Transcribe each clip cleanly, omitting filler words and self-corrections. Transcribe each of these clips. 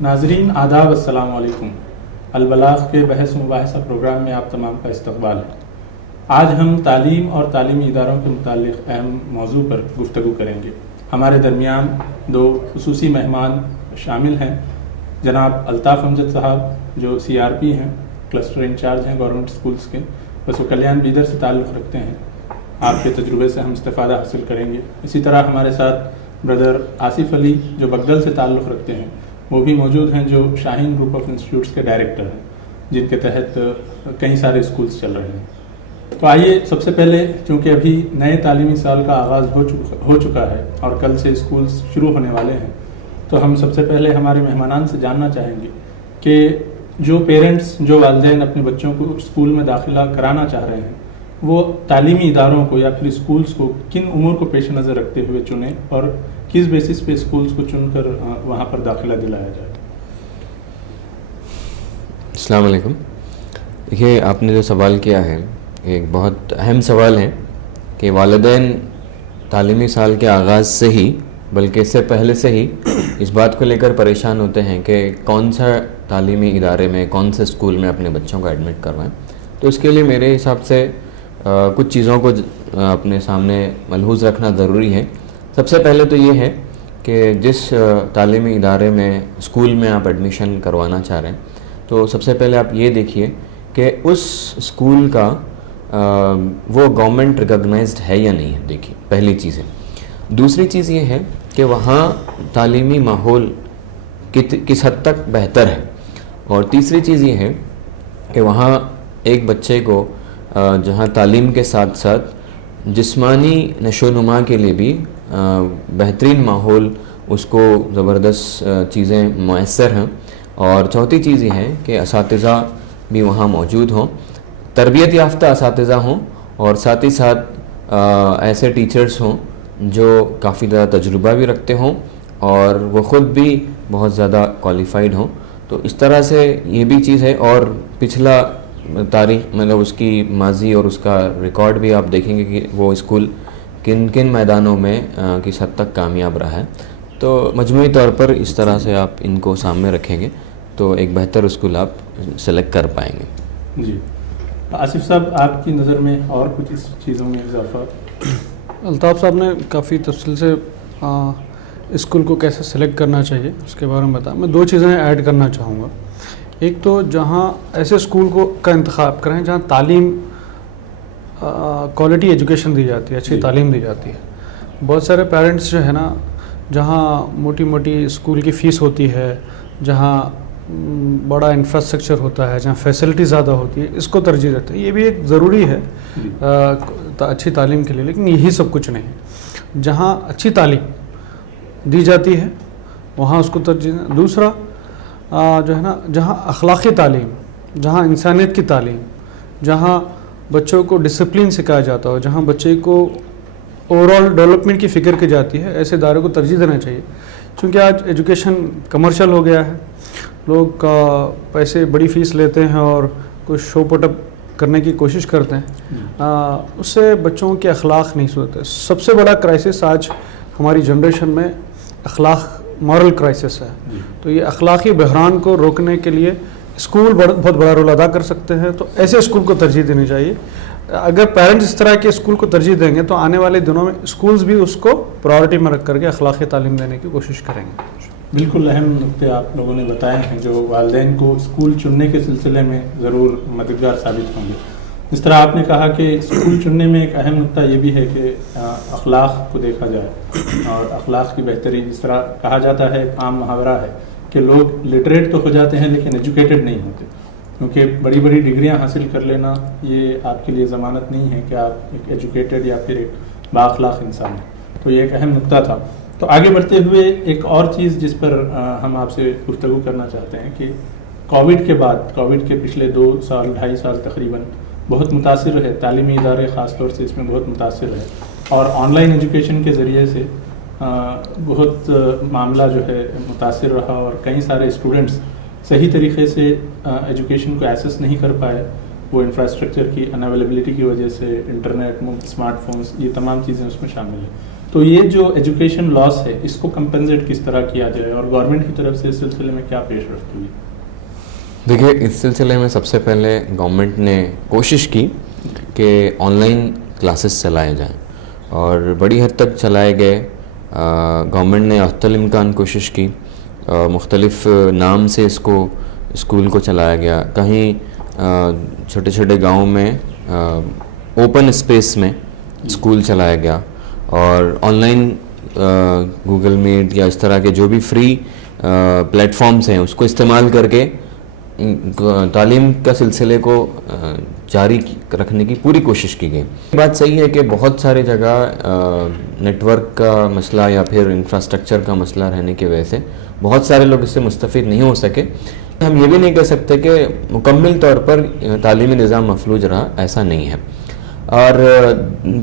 ناظرین آداب، السلام علیکم۔ البلاغ کے بحث و مباحثہ پروگرام میں آپ تمام کا استقبال ہے۔ آج ہم تعلیم اور تعلیمی اداروں کے متعلق اہم موضوع پر گفتگو کریں گے۔ ہمارے درمیان دو خصوصی مہمان شامل ہیں، جناب الطاف امجد صاحب جو CRP ہیں، کلسٹر انچارج ہیں گورنمنٹ اسکولز کے، بس وہ کلیان بیدر سے تعلق رکھتے ہیں۔ آپ کے تجربے سے ہم استفادہ حاصل کریں گے۔ اسی طرح ہمارے ساتھ بردر آصف علی جو بگدل سے تعلق رکھتے ہیں، وہ بھی موجود ہیں، جو شاہین گروپ آف انسٹیٹیوٹس کے ڈائریکٹر ہیں، جن کے تحت کئی سارے اسکولز چل رہے ہیں۔ تو آئیے سب سے پہلے، چونکہ ابھی نئے تعلیمی سال کا آغاز ہو چکا ہے اور کل سے اسکولز شروع ہونے والے ہیں، تو ہم سب سے پہلے ہمارے مہمانان سے جاننا چاہیں گے کہ جو پیرنٹس، جو والدین اپنے بچوں کو اسکول میں داخلہ کرانا چاہ رہے ہیں، وہ تعلیمی اداروں کو یا پھر اسکولز کو کن امور کو پیش نظر رکھتے ہوئے چنیں اور کس بیسس پہ اسکولز کو چن کر وہاں پر داخلہ دلایا جائے۔ السلام علیکم۔ دیکھیے، آپ نے جو سوال کیا ہے ایک بہت اہم سوال ہے کہ والدین تعلیمی سال کے آغاز سے ہی، بلکہ اس سے پہلے سے ہی اس بات کو لے کر پریشان ہوتے ہیں کہ کون سا تعلیمی ادارے میں، کون سے اسکول میں اپنے بچوں کو ایڈمٹ کروائیں۔ تو اس کے لیے میرے حساب سے کچھ چیزوں کو اپنے سامنے ملحوظ رکھنا ضروری ہے۔ سب سے پہلے تو یہ ہے کہ جس تعلیمی ادارے میں، اسکول میں آپ ایڈمیشن کروانا چاہ رہے ہیں، تو سب سے پہلے آپ یہ دیکھیے کہ اس اسکول کا وہ گورنمنٹ ریکگنائزڈ ہے یا نہیں ہے، دیکھیے پہلی چیز ہے۔ دوسری چیز یہ ہے کہ وہاں تعلیمی ماحول کس حد تک بہتر ہے، اور تیسری چیز یہ ہے کہ وہاں ایک بچے کو جہاں تعلیم کے ساتھ ساتھ جسمانی نشو و نما کے لیے بھی بہترین ماحول، اس کو زبردست چیزیں میسر ہیں، اور چوتھی چیز یہ ہے کہ اساتذہ بھی وہاں موجود ہوں، تربیت یافتہ اساتذہ ہوں، اور ساتھ ہی ساتھ ایسے ٹیچرز ہوں جو کافی زیادہ تجربہ بھی رکھتے ہوں اور وہ خود بھی بہت زیادہ کوالیفائڈ ہوں۔ تو اس طرح سے یہ بھی چیز ہے، اور پچھلا تاریخ، مطلب اس کی ماضی اور اس کا ریکارڈ بھی آپ دیکھیں گے کہ وہ اسکول کن کن میدانوں میں کس حد تک کامیاب رہا ہے۔ تو مجموعی طور پر اس طرح سے آپ ان کو سامنے رکھیں گے تو ایک بہتر اسکول آپ سلیکٹ کر پائیں گے۔ جی آصف صاحب، آپ کی نظر میں اور کچھ اس چیزوں میں اضافہ؟ الطاف صاحب نے کافی تفصیل سے اسکول کو کیسے سلیکٹ کرنا چاہیے اس کے بارے میں بتایا۔ میں دو چیزیں ایڈ کرنا چاہوں گا۔ ایک تو جہاں ایسے اسکول کا انتخاب کریں جہاں تعلیم، کوالٹی ایجوکیشن دی جاتی ہے، اچھی تعلیم دی جاتی ہے۔ بہت سارے پیرنٹس جو ہے نا، جہاں موٹی موٹی اسکول کی فیس ہوتی ہے، جہاں بڑا انفراسٹرکچر ہوتا ہے، جہاں فیسلٹی زیادہ ہوتی ہے، اس کو ترجیح دیتے ہیں۔ یہ بھی ایک ضروری ہے اچھی تعلیم کے لیے، لیکن یہی سب کچھ نہیں ہے۔ جہاں اچھی تعلیم دی جاتی ہے وہاں اس کو ترجیح دیں۔ دوسرا جو ہے نا، جہاں اخلاقی تعلیم، جہاں انسانیت کی تعلیم، جہاں بچوں کو ڈسپلن سکھایا جاتا ہو، جہاں بچے کو اوور آل ڈیولپمنٹ کی فکر کی جاتی ہے، ایسے ادارے کو ترجیح دینا چاہیے۔ چونکہ آج ایجوکیشن کمرشل ہو گیا ہے، لوگ پیسے بڑی فیس لیتے ہیں اور کچھ شو پٹ اپ کرنے کی کوشش کرتے ہیں، اس سے بچوں کے اخلاق نہیں سدھرتے۔ سب سے بڑا کرائسس آج ہماری جنریشن میں اخلاق، مورل کرائسس ہے۔ تو یہ اخلاقی بحران کو روکنے کے لیے اسکول بہت بڑا رول ادا کر سکتے ہیں، تو ایسے اسکول کو ترجیح دینی چاہیے۔ اگر پیرنٹس اس طرح کے اسکول کو ترجیح دیں گے تو آنے والے دنوں میں اسکولز بھی اس کو پرائورٹی میں رکھ کر کے اخلاقی تعلیم دینے کی کوشش کریں گے۔ بالکل اہم نقطے آپ لوگوں نے بتائے ہیں جو والدین کو اسکول چننے کے سلسلے میں ضرور مددگار ثابت ہوں گے۔ اس طرح آپ نے کہا کہ اسکول چننے میں ایک اہم نقطہ یہ بھی ہے کہ اخلاق کو دیکھا جائے، اور اخلاق کی بہتری، جس طرح کہا جاتا ہے، ایک عام محاورہ ہے کہ لوگ لٹریٹ تو ہو جاتے ہیں لیکن ایجوکیٹڈ نہیں ہوتے، کیونکہ بڑی بڑی ڈگریاں حاصل کر لینا یہ آپ کے لیے ضمانت نہیں ہے کہ آپ ایک ایجوکیٹڈ یا پھر ایک بااخلاق انسان ہیں۔ تو یہ ایک اہم نقطہ تھا۔ تو آگے بڑھتے ہوئے ایک اور چیز جس پر ہم آپ سے گفتگو کرنا چاہتے ہیں کہ کووڈ کے بعد، کووڈ کے پچھلے 2 سال 2.5 سال تقریباً بہت متاثر رہے، تعلیمی ادارے خاص طور سے اس میں بہت متاثر رہے، اور آن لائن ایجوکیشن کے ذریعے سے بہت معاملہ جو ہے متاثر رہا، اور کئی سارے اسٹوڈنٹس صحیح طریقے سے ایجوکیشن کو ایکسیس نہیں کر پائے، وہ انفراسٹرکچر کی ان اویلیبلٹی کی وجہ سے انٹرنیٹ، اسمارٹ فونس، یہ تمام چیزیں اس میں شامل ہیں. تو یہ جو ایجوکیشن لاس ہے اس کو کمپنسیٹ کس طرح کیا جائے اور گورنمنٹ کی طرف سے اس سلسلے میں کیا پیش رفت ہوئی؟ دیکھیے اس سلسلے میں سب سے پہلے گورنمنٹ نے کوشش کی کہ آن لائن کلاسز چلائے جائیں اور بڑی حد تک چلائے گئے. گورنمنٹ نے حتی الامکان کوشش کی، مختلف نام سے اس کو اسکول کو چلایا گیا. کہیں چھوٹے چھوٹے گاؤں میں اوپن اسپیس میں اسکول چلایا گیا اور آن لائن گوگل میٹ یا اس طرح کے جو بھی فری پلیٹ فارمز ہیں اس کو استعمال کر کے تعلیم کا سلسلے کو جاری رکھنے کی پوری کوشش کی گئی. بات صحیح ہے کہ بہت سارے جگہ نیٹ ورک کا مسئلہ یا پھر انفراسٹرکچر کا مسئلہ رہنے کی وجہ سے بہت سارے لوگ اس سے مستفید نہیں ہو سکے. ہم یہ بھی نہیں کہہ سکتے کہ مکمل طور پر تعلیمی نظام مفلوج رہا، ایسا نہیں ہے. اور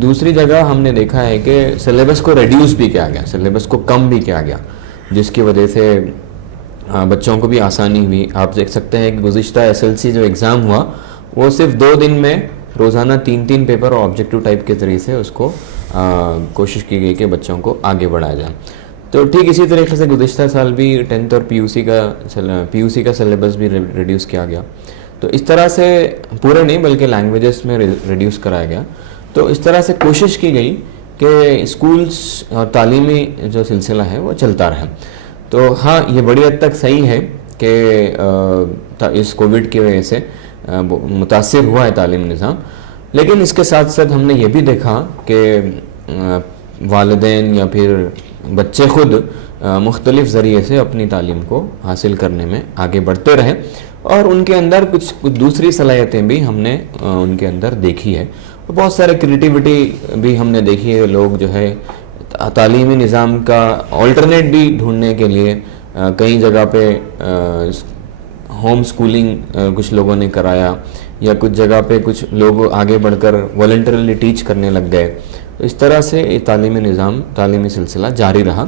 دوسری جگہ ہم نے دیکھا ہے کہ سلیبس کو ریڈیوس بھی کیا گیا، سلیبس کو کم بھی کیا گیا، جس کی وجہ سے بچوں کو بھی آسانی ہوئی. آپ دیکھ سکتے ہیں کہ گزشتہ SLC جو ایگزام ہوا وہ صرف 2 دن میں روزانہ 3 پیپر اور آبجیکٹیو ٹائپ کے ذریعے سے اس کو کوشش کی گئی کہ بچوں کو آگے بڑھایا جائے. تو ٹھیک اسی طریقے سے گزشتہ سال بھی 10th اور PUC کا سلیبس بھی ریڈیوس کیا گیا. تو اس طرح سے پورے نہیں بلکہ لینگویجز میں ریڈیوس کرایا گیا. تو اس طرح سے کوشش کی گئی کہ اسکولس اور تعلیمی جو سلسلہ ہے وہ چلتا رہے. تو ہاں یہ بڑی حد تک صحیح ہے کہ اس کووڈ کی وجہ سے متاثر ہوا ہے تعلیم نظام، لیکن اس کے ساتھ ساتھ ہم نے یہ بھی دیکھا کہ والدین یا پھر بچے خود مختلف ذریعے سے اپنی تعلیم کو حاصل کرنے میں آگے بڑھتے رہے اور ان کے اندر کچھ دوسری صلاحیتیں بھی ہم نے ان کے اندر دیکھی ہے. بہت سارے کریٹیوٹی بھی ہم نے دیکھی ہے. لوگ جو ہے تعلیمی نظام کا آلٹرنیٹ بھی ڈھونڈنے کے لیے کئی جگہ پہ ہوم سکولنگ کچھ لوگوں نے کرایا یا کچھ جگہ پہ کچھ لوگ آگے بڑھ کر والنٹرلی ٹیچ کرنے لگ گئے. تو اس طرح سے یہ تعلیمی نظام، تعلیمی سلسلہ جاری رہا.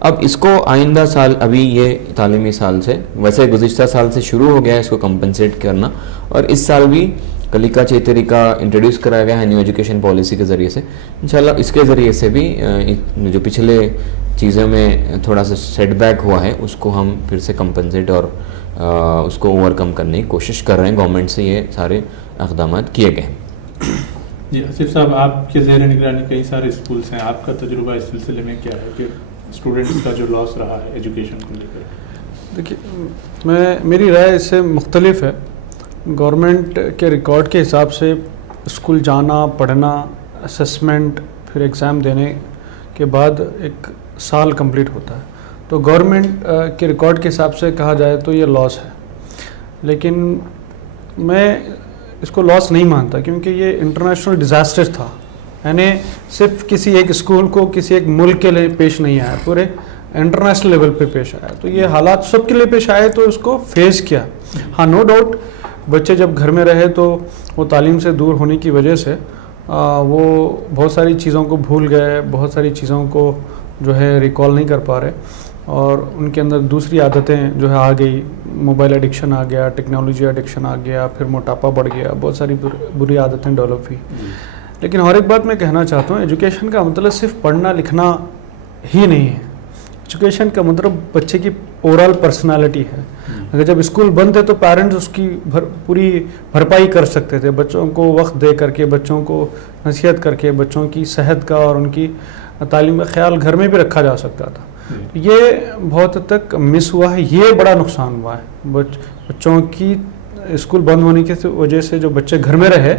اب اس کو آئندہ سال، ابھی یہ تعلیمی سال سے، ویسے گزشتہ سال سے شروع ہو گیا ہے اس کو کمپنسیٹ کرنا، اور اس سال بھی کلیکا چیتری کا انٹروڈیوس کرایا گیا ہے نیو ایجوکیشن پالیسی کے ذریعے سے. انشاءاللہ اس کے ذریعے سے بھی جو پچھلے چیزوں میں تھوڑا سا سیٹ بیک ہوا ہے اس کو ہم پھر سے کمپنسیٹ اور اس کو اوور کم کرنے کی کوشش کر رہے ہیں. گورنمنٹ سے یہ سارے اقدامات کیے گئے. جی آصف صاحب، آپ کے زیر نگرانی کئی سارے اسکولس ہیں، آپ کا تجربہ اس سلسلے میں کیا ہے کہ اسٹوڈنٹس کا جو لاس رہا ہے ایجوکیشن کو لے کر؟ دیکھیے میری رائے اس سے مختلف ہے. گورنمنٹ کے ریکارڈ کے حساب سے اسکول جانا، پڑھنا، اسسمنٹ، پھر ایگزام دینے کے بعد ایک سال کمپلیٹ ہوتا ہے. تو گورنمنٹ کے ریکارڈ کے حساب سے کہا جائے تو یہ لاس ہے، لیکن میں اس کو لاس نہیں مانتا کیونکہ یہ انٹرنیشنل ڈیزاسٹر تھا. یعنی صرف کسی ایک اسکول کو، کسی ایک ملک کے لیے پیش نہیں آیا، پورے انٹرنیشنل لیول پہ پیش آیا. تو یہ حالات سب کے لیے پیش آئے تو اس کو فیس کیا. ہاں نو ڈاؤٹ بچے جب گھر میں رہے تو وہ تعلیم سے دور ہونے کی وجہ سے وہ بہت ساری چیزوں کو بھول گئے، بہت ساری چیزوں کو جو ہے ریکال نہیں کر پا رہے، اور ان کے اندر دوسری عادتیں جو ہے آ گئی. موبائل ایڈکشن آ گیا، ٹیکنالوجی ایڈکشن آ گیا، پھر موٹاپا بڑھ گیا، بہت ساری بری عادتیں ڈیولپ ہوئی. لیکن اور ایک بات میں کہنا چاہتا ہوں، ایجوکیشن کا مطلب صرف پڑھنا لکھنا ہی نہیں ہے. ایجوکیشن کا مطلب بچے کی اوورال پرسنالٹی ہے. اگر جب اسکول بند ہے تو پیرنٹس اس کی پوری بھرپائی کر سکتے تھے، بچوں کو وقت دے کر کے، بچوں کو نصیحت کر کے، بچوں کی صحت کا اور ان کی تعلیم کا خیال گھر میں بھی رکھا جا سکتا تھا. یہ بہت حد تک مس ہوا ہے، یہ بڑا نقصان ہوا ہے. بچوں کی اسکول بند ہونے کی وجہ سے جو بچے گھر میں رہے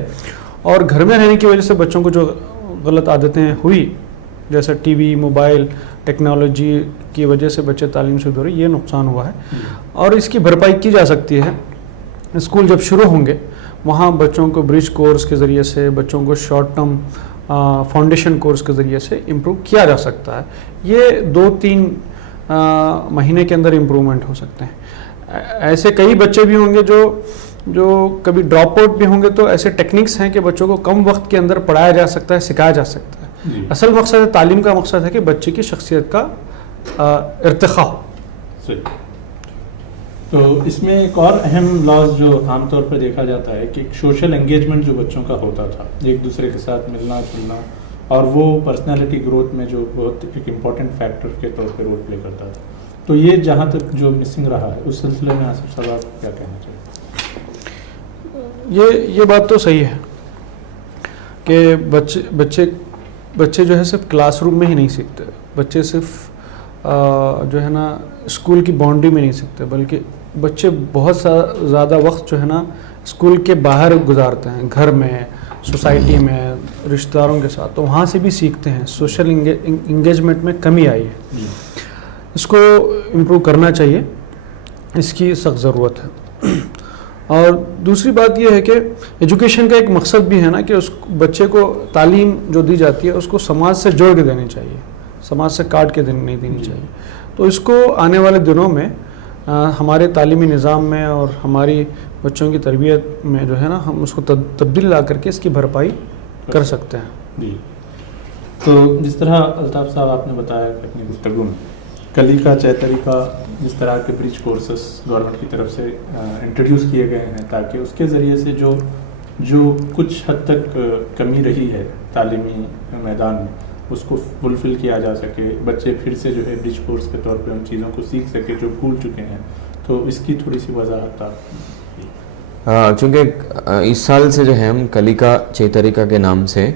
اور گھر میں رہنے کی وجہ سے بچوں کو جو غلط عادتیں ہوئی، جیسے ٹی وی، موبائل، ٹیکنالوجی کی وجہ سے بچے تعلیم سے دور، یہ نقصان ہوا ہے. اور اس کی بھرپائی کی جا سکتی ہے. اسکول جب شروع ہوں گے وہاں بچوں کو برج کورس کے ذریعے سے، بچوں کو شارٹ ٹرم فاؤنڈیشن کورس کے ذریعے سے امپروو کیا جا سکتا ہے. یہ 2-3 مہینے کے اندر امپرومنٹ ہو سکتے ہیں. ایسے کئی بچے بھی ہوں گے جو کبھی ڈراپ آؤٹ بھی ہوں گے، تو ایسے ٹیکنیکس ہیں کہ بچوں کو کم وقت کے اندر پڑھایا جا سکتا ہے، سکھایا جا سکتا ہے. اصل مقصد ہے، تعلیم کا مقصد ہے کہ بچے کی شخصیت کا ارتقاء ہو. صحیح. تو اس میں ایک اور اہم لاز جو عام طور پر دیکھا جاتا ہے کہ سوشل انگیجمنٹ جو بچوں کا ہوتا تھا، ایک دوسرے کے ساتھ ملنا جلنا، اور وہ پرسنالٹی گروتھ میں جو بہت ایک امپورٹنٹ فیکٹر کے طور پہ رول پلے کرتا تھا، تو یہ جہاں تک جو مسنگ رہا ہے اس سلسلے میں آصف صاحب آپ کیا کہنا چاہیے؟ یہ بات تو صحیح ہے کہ بچے جو ہے صرف کلاس روم میں ہی نہیں سیکھتے، بچے صرف جو ہے نا اسکول کی باؤنڈری میں نہیں سیکھتے، بلکہ بچے بہت زیادہ وقت جو ہے نا اسکول کے باہر گزارتے ہیں، گھر میں، سوسائٹی میں، رشتہ داروں کے ساتھ، تو وہاں سے بھی سیکھتے ہیں. سوشل انگیجمنٹ میں کمی آئی ہے، اس کو امپروو کرنا چاہیے، اس کی سخت ضرورت ہے. اور دوسری بات یہ ہے کہ ایجوکیشن کا ایک مقصد بھی ہے نا کہ اس بچے کو تعلیم جو دی جاتی ہے اس کو سماج سے جوڑ کے دینی چاہیے، سماج سے کاٹ کے نہیں دینی چاہیے. تو اس کو آنے والے دنوں میں ہمارے تعلیمی نظام میں اور ہماری بچوں کی تربیت میں جو ہے نا ہم اس کو تبدیل لا کر کے اس کی بھرپائی کر سکتے ہیں. جی، تو جس طرح الطاف صاحب آپ نے بتایا کہ اپنی گفتگو میں کلیکا چیتریکا جس طرح کے برج کورسز گورنمنٹ کی طرف سے انٹروڈیوس کیے گئے ہیں تاکہ اس کے ذریعے سے جو کچھ حد تک کمی رہی ہے تعلیمی میدان میں اس کو فلفل کیا جا سکے، بچے پھر سے جو ہے برج کورس کے طور پہ ان چیزوں کو سیکھ سکے جو بھول چکے ہیں، تو اس کی تھوڑی سی وضاحت آپ. چونکہ اس سال سے جو ہے ہم کلیکا چیتریکا کے نام سے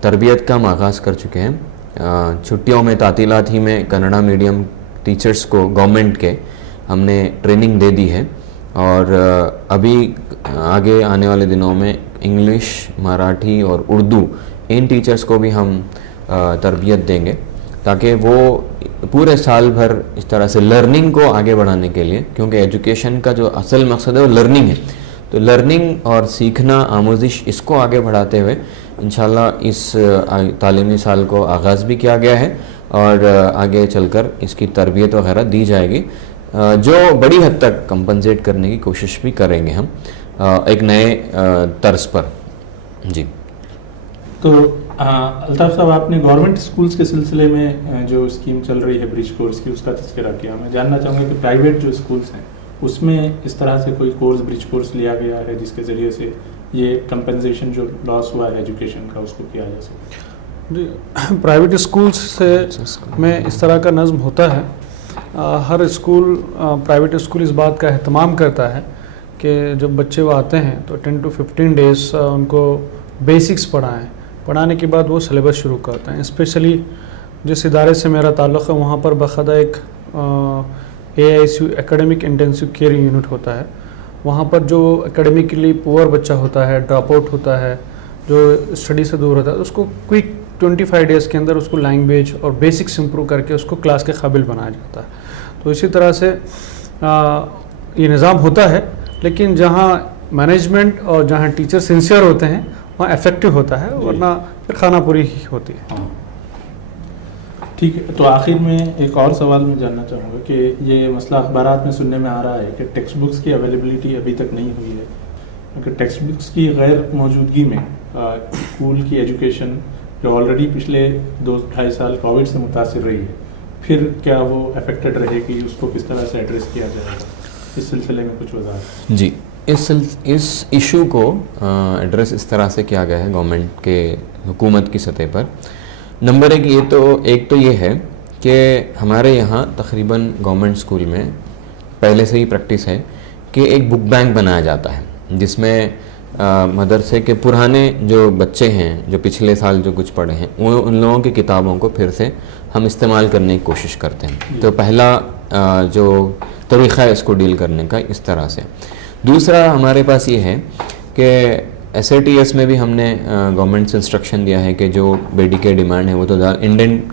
تربیت کا آغاز کر چکے ہیں. چھٹیوں میں تعطیلات ہی میں کنڑا میڈیم ٹیچرز کو گورنمنٹ کے ہم نے ٹریننگ دے دی ہے، اور ابھی آگے آنے والے دنوں میں انگلش، مراٹھی اور اردو ان ٹیچرز کو بھی ہم تربیت دیں گے تاکہ وہ پورے سال بھر اس طرح سے لرننگ کو آگے بڑھانے کے لیے، کیونکہ ایجوکیشن کا جو اصل مقصد ہے وہ لرننگ ہے، تو لرننگ اور سیکھنا، آموزش، اس کو آگے بڑھاتے ہوئے انشاءاللہ اس تعلیمی سال کو آغاز بھی کیا گیا ہے اور آگے چل کر اس کی تربیت وغیرہ دی جائے گی، جو بڑی حد تک کمپنسیٹ کرنے کی کوشش بھی کریں گے ہم ایک نئے طرز پر. جی، تو الطاف صاحب آپ نے گورنمنٹ اسکولس کے سلسلے میں جو اسکیم چل رہی ہے برج کورس کی اس کا تذکرہ کیا. میں جاننا چاہوں گا کہ پرائیویٹ جو اسکولس ہیں اس میں اس طرح سے کوئی کورس برج کورس لیا گیا ہے جس کے ذریعے سے یہ کمپنسیشن جو لاس ہوا ہے ایجوکیشن کا اس کو کیا جا سکے؟ جی، پرائیویٹ اسکولس سے میں اس طرح کا نظم ہوتا ہے. ہر اسکول، پرائیویٹ اسکول اس بات کا اہتمام کرتا ہے کہ جب بچے وہ آتے ہیں تو 10 to 15 days ان کو بیسکس پڑھانے کے بعد وہ سلیبس شروع کرتے ہیں. اسپیشلی جس ادارے سے میرا تعلق ہے وہاں پر باقاعدہ ایک AICU ایکیڈمک انٹینسیو کیئر یونٹ ہوتا ہے. وہاں پر جو اکیڈمیکلی پور بچہ ہوتا ہے، ڈراپ آؤٹ ہوتا ہے، جو اسٹڈی سے دور ہوتا ہے، اس کو کوئک 25 days کے اندر اس کو لینگویج اور بیسکس امپروو کر کے اس کو کلاس کے قابل بنایا جاتا ہے. تو اسی طرح سے یہ نظام ہوتا ہے، لیکن جہاں مینجمنٹ اور جہاں ٹیچر سنسیئر ہوتے ہیں وہاں افیکٹو ہوتا ہے، ورنہ پھر خانہ پوری ہی ہوتی ہے. ٹھیک ہے، تو آخر میں ایک اور سوال میں جاننا چاہوں گا کہ یہ مسئلہ اخبارات میں سننے میں آ رہا ہے کہ ٹیکسٹ بکس کی اویلیبلٹی ابھی تک نہیں ہوئی ہے. اگر ٹیکسٹ بکس کی غیر موجودگی میں اسکول کی ایجوکیشن جو آلریڈی پچھلے 2-2.5 سال کووڈ سے متاثر رہی ہے، پھر کیا وہ افیکٹڈ رہے گی؟ اس کو کس طرح سے ایڈریس کیا جائے گا؟ اس سلسلے میں کچھ وضاحت. جی، اس ایشو کو ایڈریس اس طرح سے کیا گیا ہے گورنمنٹ کے حکومت کی سطح پر. نمبر ایک تو یہ ہے کہ ہمارے یہاں تقریباً گورنمنٹ اسکول میں پہلے سے ہی پریکٹس ہے کہ ایک بک بینک بنایا جاتا ہے جس میں مدرسے کے پرانے جو بچے ہیں جو پچھلے سال جو کچھ پڑھے ہیں ان لوگوں کی کتابوں کو پھر سے ہم استعمال کرنے کی کوشش کرتے ہیں. تو پہلا جو طریقہ ہے اس کو ڈیل کرنے کا اس طرح سے. دوسرا ہمارے پاس یہ ہے کہ SATS میں بھی ہم نے گورنمنٹ سے انسٹرکشن دیا ہے کہ جو بیڈی کے ڈیمانڈ ہے وہ تو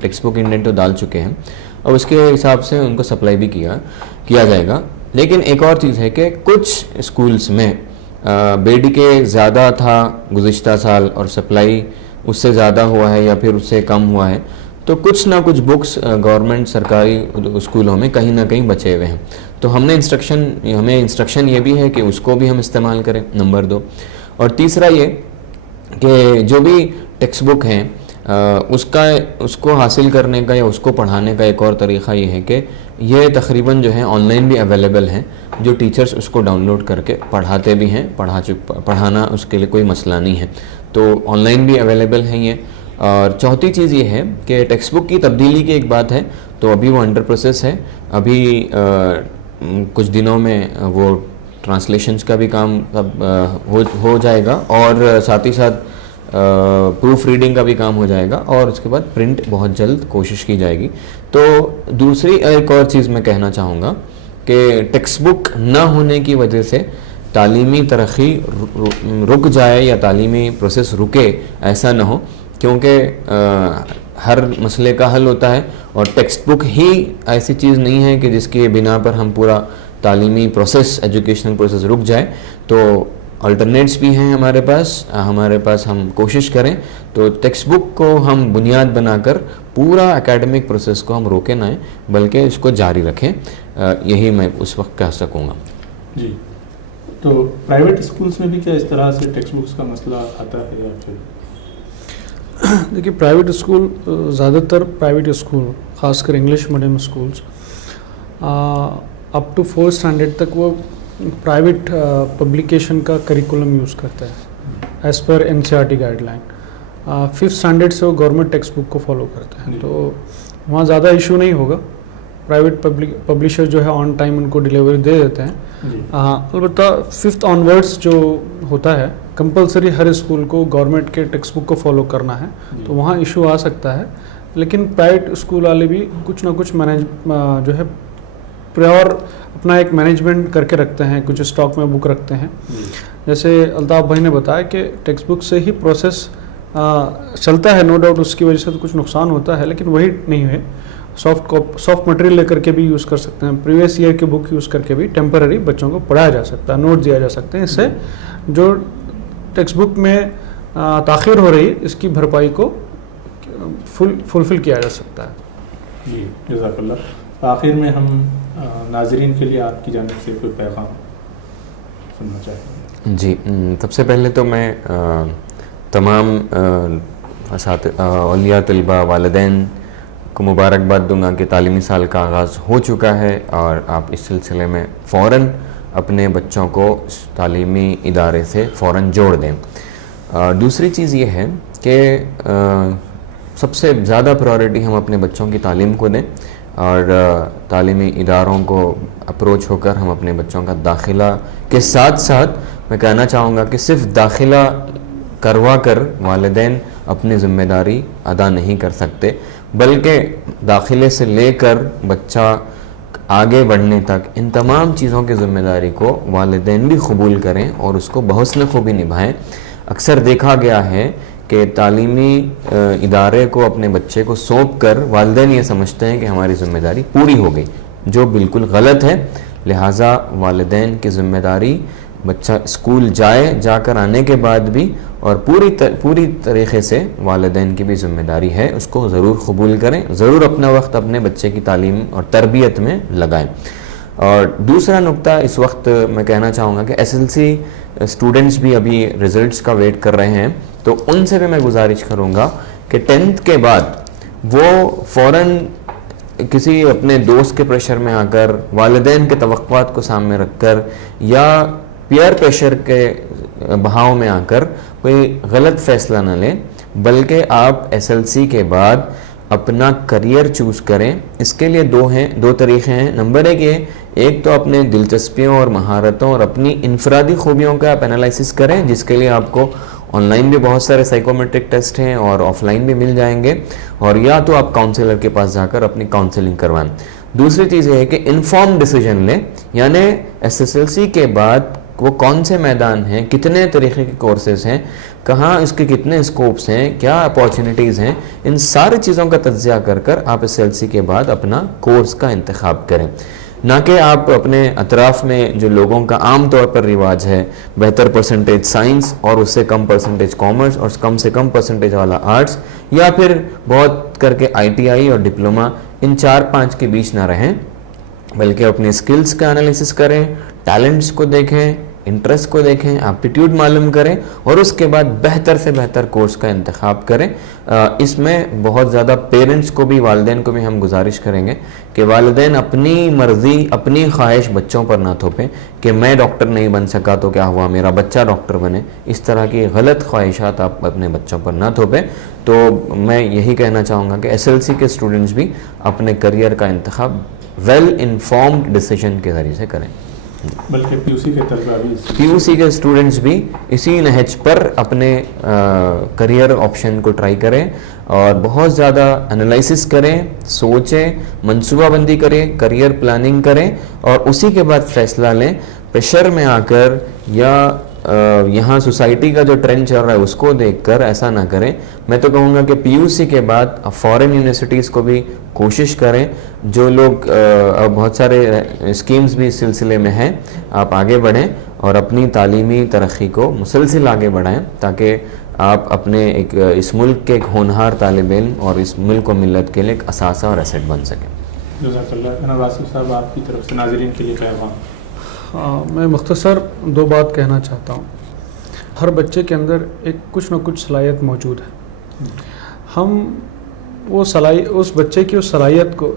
ٹیکسٹ بک انڈینٹ تو ڈال چکے ہیں اور اس کے حساب سے ان کو سپلائی بھی کیا جائے گا. لیکن ایک اور چیز ہے کہ کچھ اسکولس میں بیڈی کے زیادہ تھا گزشتہ سال اور سپلائی اس سے زیادہ ہوا ہے یا پھر اس سے کم ہوا ہے، تو کچھ نہ کچھ بکس گورنمنٹ سرکاری اسکولوں میں کہیں نہ کہیں بچے ہوئے ہیں. تو ہمیں انسٹرکشن یہ بھی ہے کہ اس کو بھی ہم استعمال کریں، نمبر 2. اور تیسرا یہ کہ جو بھی ٹیکسٹ بک ہیں اس کو حاصل کرنے کا یا اس کو پڑھانے کا ایک اور طریقہ یہ ہے کہ یہ تقریباً جو ہے آن لائن بھی اویلیبل ہیں، جو ٹیچرز اس کو ڈاؤن لوڈ کر کے پڑھاتے بھی ہیں، پڑھانا اس کے لیے کوئی مسئلہ نہیں ہے، تو آن لائن بھی اویلیبل ہیں یہ۔ اور چوتھی چیز یہ ہے کہ ٹیکسٹ بک کی تبدیلی کی ایک بات ہے، تو ابھی وہ انڈر پروسیس ہے، ابھی کچھ دنوں میں وہ ٹرانسلیشنز کا بھی کام ہو جائے گا، اور ساتھ ہی ساتھ پروف ریڈنگ کا بھی کام ہو جائے گا، اور اس کے بعد پرنٹ بہت جلد کوشش کی جائے گی۔ تو دوسری ایک اور چیز میں کہنا چاہوں گا کہ ٹیکسٹ بک نہ ہونے کی وجہ سے تعلیمی ترقی رک جائے یا تعلیمی پروسیس رکے، ایسا نہ ہو، کیونکہ ہر مسئلے کا حل ہوتا ہے، اور ٹیکسٹ بک ہی ایسی چیز نہیں ہے کہ جس کی بنا پر ہم پورا تعلیمی پروسیس، ایجوکیشنل پروسیس رک جائے۔ تو الٹرنیٹس بھی ہیں ہمارے پاس ہم کوشش کریں تو ٹیکسٹ بک کو ہم بنیاد بنا کر پورا اکیڈمک پروسیس کو ہم روکیں نہ، بلکہ اس کو جاری رکھیں، یہی میں اس وقت کہہ سکوں گا۔ جی، تو پرائیویٹ اسکولس میں بھی کیا اس طرح سے ٹیکسٹ بکس کا مسئلہ آتا ہے یا پھر؟ دیکھیے پرائیویٹ اسکول، زیادہ تر پرائیویٹ اسکول خاص کر English medium schools up to 4 standard تک وہ پرائیویٹ پبلیکیشن کا کریکولم یوز کرتا ہے as per NCERT guideline. 5th standard سے وہ گورنمنٹ ٹیکسٹ بک کو فالو کرتے ہیں، تو وہاں زیادہ ایشو نہیں ہوگا، پرائیویٹ پبلیشر جو ہے آن ٹائم ان کو ڈلیوری دے دیتے ہیں۔ البتہ 5th آنورڈس جو ہوتا ہے کمپلسری ہر اسکول کو گورنمنٹ کے ٹیکسٹ بک کو فالو کرنا ہے، تو وہاں ایشو آ سکتا ہے، لیکن پرائیویٹ اسکول والے بھی کچھ نہ کچھ جو ہے پریور اپنا ایک مینجمنٹ کر کے رکھتے ہیں، کچھ اسٹاک میں بک رکھتے ہیں۔ جیسے الطاف بھائی نے بتایا کہ ٹیکسٹ بک سے ہی پروسیس چلتا ہے، نو ڈاؤٹ اس کی وجہ سے تو کچھ نقصان ہوتا ہے، لیکن وہی نہیں ہے، سافٹ مٹیریل لے کر کے بھی یوز کر سکتے ہیں، پریویس ایئر کی بک یوز کر کے بھی ٹیمپرری بچوں کو پڑھایا جا سکتا ہے، نوٹ دیا جا سکتے ہیں، اس سے جو ٹیکسٹ بک میں تاخیر ہو رہی ہے اس کی بھرپائی کو فلفل کیا جا سکتا ہے۔ جی جزاک اللہ۔ آخر میں ہم ناظرین کے لیے آپ کی جانب سے کوئی پیغام سننا چاہتے ہیں؟ جی، سب سے پہلے تو میں تمام اولیاء طلباء، والدین کو مبارکباد دوں گا کہ تعلیمی سال کا آغاز ہو چکا ہے، اور آپ اس سلسلے میں فوراً اپنے بچوں کو اس تعلیمی ادارے سے فوراً جوڑ دیں۔ دوسری چیز یہ ہے کہ سب سے زیادہ پرائورٹی ہم اپنے بچوں کی تعلیم کو دیں، اور تعلیمی اداروں کو اپروچ ہو کر ہم اپنے بچوں کا داخلہ کے ساتھ ساتھ میں کہنا چاہوں گا کہ صرف داخلہ کروا کر والدین اپنی ذمہ داری ادا نہیں کر سکتے، بلکہ داخلے سے لے کر بچہ آگے بڑھنے تک ان تمام چیزوں کی ذمہ داری کو والدین بھی قبول کریں اور اس کو بحسن خوبی نبھائیں۔ اکثر دیکھا گیا ہے کہ تعلیمی ادارے کو اپنے بچے کو سونپ کر والدین یہ سمجھتے ہیں کہ ہماری ذمہ داری پوری ہو گئی، جو بالکل غلط ہے۔ لہٰذا والدین کی ذمہ داری بچہ اسکول جا کر آنے کے بعد بھی، اور پوری طریقے سے والدین کی بھی ذمہ داری ہے، اس کو ضرور قبول کریں، ضرور اپنا وقت اپنے بچے کی تعلیم اور تربیت میں لگائیں۔ اور دوسرا نقطہ اس وقت میں کہنا چاہوں گا کہ SLC اسٹوڈنٹس بھی ابھی ریزلٹس کا ویٹ کر رہے ہیں، تو ان سے بھی میں گزارش کروں گا کہ 10th کے بعد وہ فوراً کسی اپنے دوست کے پریشر میں آ کر، والدین کے توقعات کو سامنے رکھ کر، یا پیئر پریشر کے بہاؤ میں آ کر کوئی غلط فیصلہ نہ لیں، بلکہ آپ SLC کے بعد اپنا کریئر چوز کریں۔ اس کے لیے دو طریقے ہیں۔ نمبر ایک تو اپنے دلچسپیوں اور مہارتوں اور اپنی انفرادی خوبیوں کا آپ انالائسس کریں، جس کے لیے آپ کو آن لائن بھی بہت سارے سائیکومیٹرک ٹیسٹ ہیں اور آف لائن بھی مل جائیں گے، اور یا تو آپ کاؤنسلر کے پاس جا کر اپنی کاؤنسلنگ کروائیں۔ دوسری چیز یہ ہے کہ انفارم ڈیسیجن لیں، یعنی SSLC کے بعد وہ کون سے میدان ہیں، کتنے طریقے کے کورسز ہیں، کہاں اس کے کتنے اسکوپس ہیں، کیا اپارچونیٹیز ہیں، ان ساری چیزوں کا تجزیہ کر آپ SLC کے بعد اپنا کورس کا انتخاب کریں، نہ کہ آپ اپنے اطراف میں جو لوگوں کا عام طور پر رواج ہے، بہتر پرسنٹیج سائنس اور اس سے کم پرسنٹیج کامرس اور کم سے کم پرسنٹیج والا آرٹس، یا پھر بہت کر کے ITI اور ڈپلومہ، ان 4-5 کے بیچ نہ رہیں، بلکہ اپنے اسکلز کا انالیسس کریں، ٹیلنٹس کو دیکھیں، انٹرسٹ کو دیکھیں, ایپٹیٹیوڈ معلوم کریں اور اس کے بعد بہتر سے بہتر کورس کا انتخاب کریں. اس میں بہت زیادہ پیرنٹس کو بھی, والدین کو بھی ہم گزارش کریں گے کہ والدین اپنی مرضی, اپنی خواہش بچوں پر نہ تھوپیں کہ میں ڈاکٹر نہیں بن سکا تو کیا ہوا, میرا بچہ ڈاکٹر بنے. اس طرح کی غلط خواہشات آپ اپنے بچوں پر نہ تھوپیں. تو میں یہی کہنا چاہوں گا کہ SLC کے اسٹوڈنٹس بھی اپنے کریئر کا انتخاب ویل انفارمڈ ڈیسیجن کے ذریعے سے کریں. بلکہ PUC کے طلبہ بھی, PUC کے اسٹوڈنٹس بھی اسی نہج پر اپنے کریئر آپشن کو ٹرائی کریں اور بہت زیادہ انالائسس کریں, سوچیں, منصوبہ بندی کریں, کریئر پلاننگ کریں اور اسی کے بعد فیصلہ لیں. پریشر میں آ کر یا یہاں سوسائٹی کا جو ٹرینڈ چل رہا ہے اس کو دیکھ کر ایسا نہ کریں. میں تو کہوں گا کہ PUC کے بعد فارن یونیورسٹیز کو بھی کوشش کریں. جو لوگ بہت سارے اسکیمز بھی اس سلسلے میں ہیں, آپ آگے بڑھیں اور اپنی تعلیمی ترقی کو مسلسل آگے بڑھائیں تاکہ آپ اپنے اس ملک کے ایک ہونہار طالب علم اور اس ملک و ملت کے لیے ایک اثاثہ اور ایسٹ بن سکیں. جزاک اللہ. واصف صاحب, آپ کی طرف سے ناظرین کے لیے پیغام. میں مختصر 2 بات کہنا چاہتا ہوں. ہر بچے کے اندر ایک کچھ نہ کچھ صلاحیت موجود ہے. ہم وہ اس بچے کی اس صلاحیت کو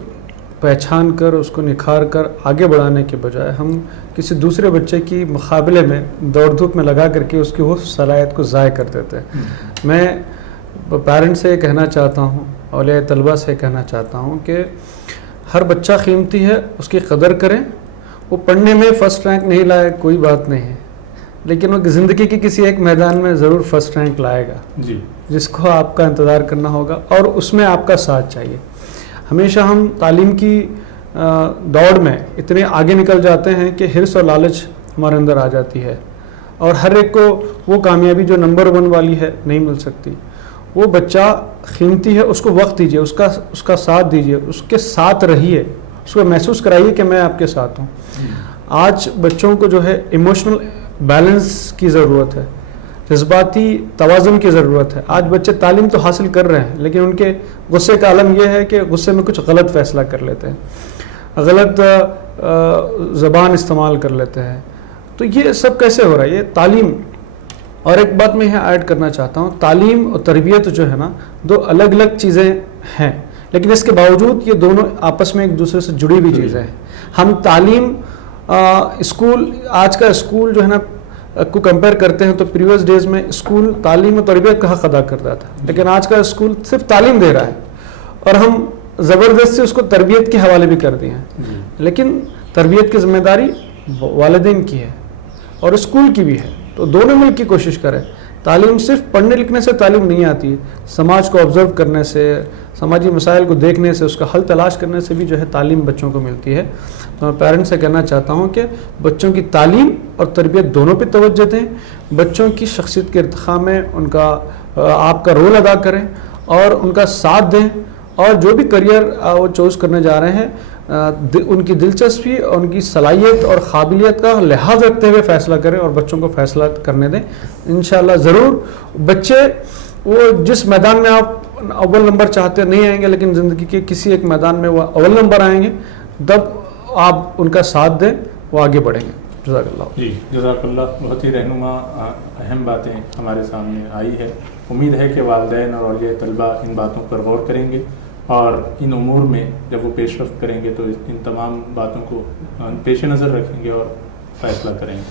پہچان کر, اس کو نکھار کر آگے بڑھانے کے بجائے ہم کسی دوسرے بچے کی مقابلے میں دوڑ دھوپ میں لگا کر کے اس کی وہ صلاحیت کو ضائع کر دیتے ہیں. میں پیرنٹ سے کہنا چاہتا ہوں, اولیاء طلبہ سے کہنا چاہتا ہوں کہ ہر بچہ قیمتی ہے, اس کی قدر کریں. وہ پڑھنے میں فرسٹ رینک نہیں لائے کوئی بات نہیں ہے, لیکن وہ زندگی کے کسی ایک میدان میں ضرور فرسٹ رینک لائے گا, جس کو آپ کا انتظار کرنا ہوگا اور اس میں آپ کا ساتھ چاہیے. ہمیشہ ہم تعلیم کی دوڑ میں اتنے آگے نکل جاتے ہیں کہ حرص اور لالچ ہمارے اندر آ جاتی ہے اور ہر ایک کو وہ کامیابی جو نمبر 1 والی ہے نہیں مل سکتی. وہ بچہ قیمتی ہے, اس کو وقت دیجیے, اس کا ساتھ دیجیے, اس کے ساتھ رہیے, اس کو محسوس کرائیے کہ میں آپ کے ساتھ ہوں. آج بچوں کو جو ہے ایموشنل بیلنس کی ضرورت ہے, جذباتی توازن کی ضرورت ہے. آج بچے تعلیم تو حاصل کر رہے ہیں لیکن ان کے غصے کا عالم یہ ہے کہ غصے میں کچھ غلط فیصلہ کر لیتے ہیں, غلط زبان استعمال کر لیتے ہیں. تو یہ سب کیسے ہو رہا ہے؟ یہ تعلیم. اور ایک بات میں یہاں ایڈ کرنا چاہتا ہوں, تعلیم اور تربیت جو ہے نا 2 الگ الگ چیزیں ہیں, لیکن اس کے باوجود یہ دونوں آپس میں ایک دوسرے سے جڑی ہوئی چیزیں ہیں. ہم تعلیم اسکول, آج کا اسکول جو ہے نا کو کمپیئر کرتے ہیں تو پریویس ڈیز میں اسکول تعلیم و تربیت کا حق ادا کرتا تھا, لیکن آج کا اسکول صرف تعلیم دے رہا ہے اور ہم زبردستی اس کو تربیت کے حوالے بھی کر دیے ہیں. لیکن تربیت کی ذمہ داری والدین کی ہے اور اسکول کی بھی ہے, تو دونوں مل کی کوشش کریں. تعلیم صرف پڑھنے لکھنے سے تعلیم نہیں آتی ہے, سماج کو آبزرو کرنے سے, سماجی مسائل کو دیکھنے سے, اس کا حل تلاش کرنے سے بھی جو ہے تعلیم بچوں کو ملتی ہے. تو میں پیرنٹس سے کہنا چاہتا ہوں کہ بچوں کی تعلیم اور تربیت دونوں پہ توجہ دیں, بچوں کی شخصیت کے ارتقاء میں ان کا آپ کا رول ادا کریں اور ان کا ساتھ دیں, اور جو بھی کریئر وہ چوز کرنے جا رہے ہیں ان کی دلچسپی اور ان کی صلاحیت اور قابلیت کا لحاظ رکھتے ہوئے فیصلہ کریں اور بچوں کو فیصلہ کرنے دیں. انشاءاللہ ضرور بچے وہ جس میدان میں آپ اول نمبر چاہتے نہیں آئیں گے, لیکن زندگی کے کسی ایک میدان میں وہ اول نمبر آئیں گے, تب آپ ان کا ساتھ دیں, وہ آگے بڑھیں گے. جزاک اللہ. جی جزاک اللہ. بہت ہی رہنما اہم باتیں ہمارے سامنے آئی ہے. امید ہے کہ والدین اور اولیاء طلبہ ان باتوں پر غور کریں گے اور ان امور میں جب وہ پیش رفت کریں گے تو ان تمام باتوں کو پیش نظر رکھیں گے اور فیصلہ کریں گے.